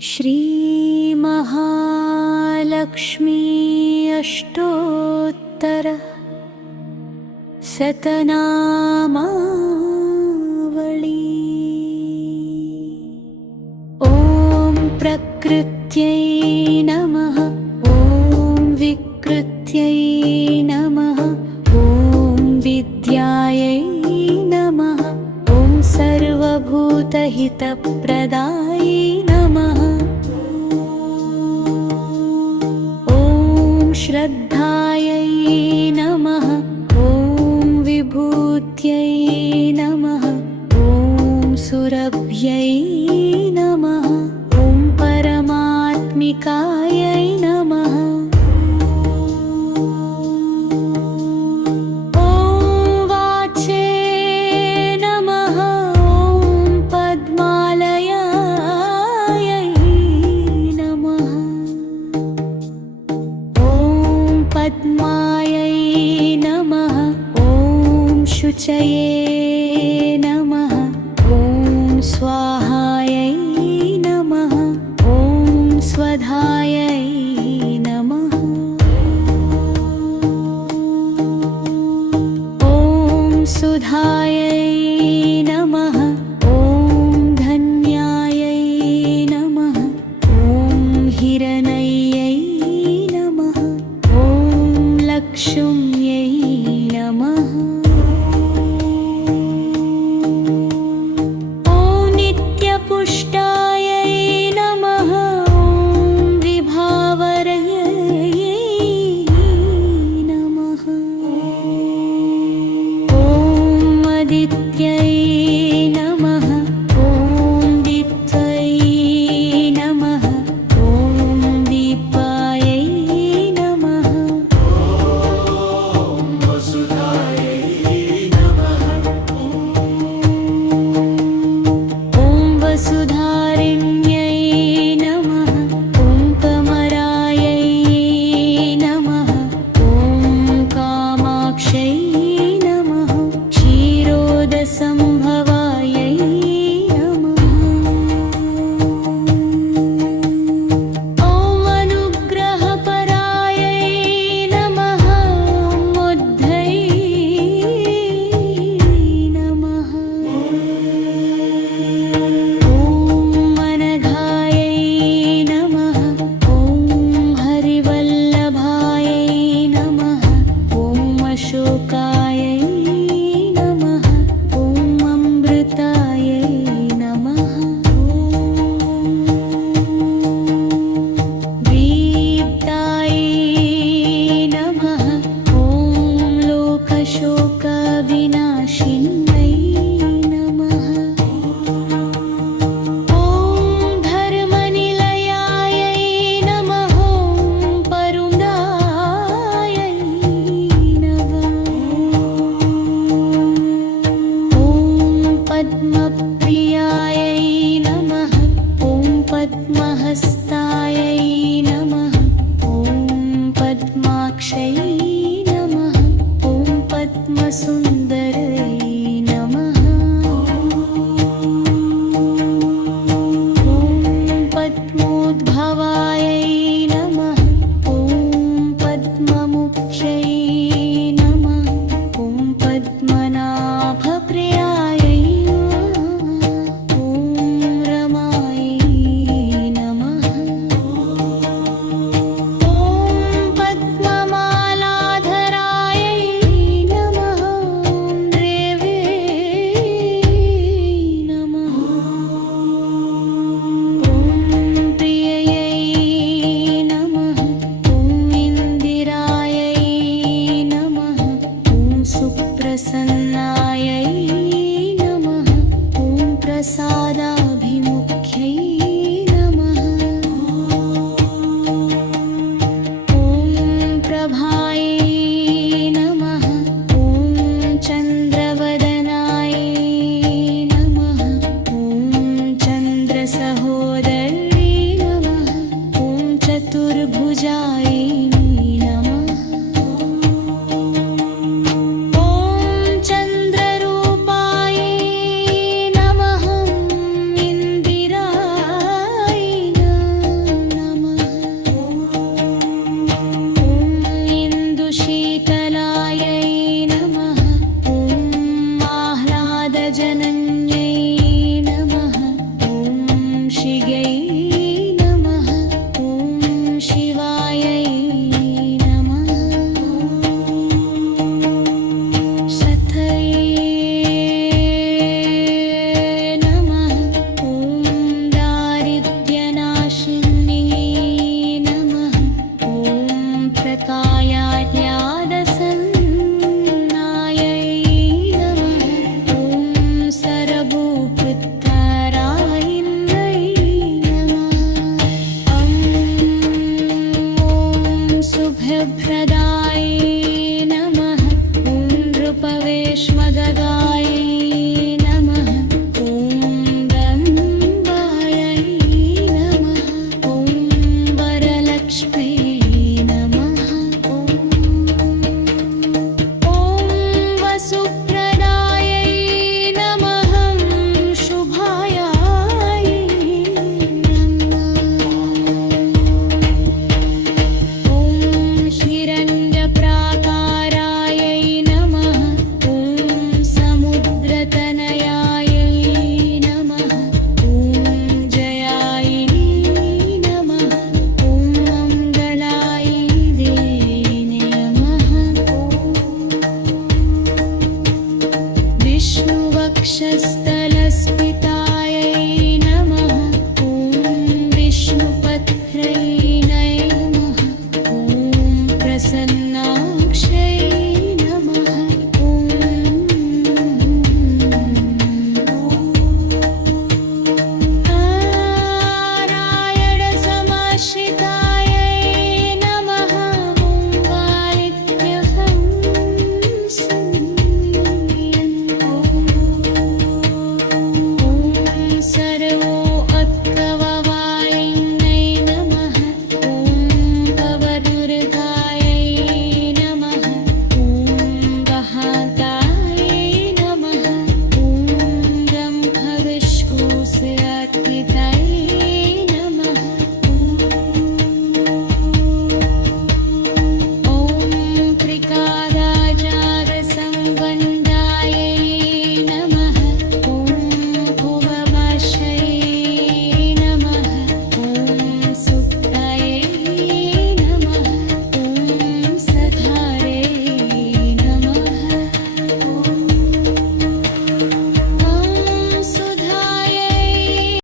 श्रीमहालक्ष्मी अष्टोत्तर शतनामावळी ॐ प्रकृत्यै नमः ॐ विकृत्यै नमः ॐ विद्यायै नमः ॐ सर्वभूतहितप्रदायै नमः ॐ श्रद्धा സഹോദര she gave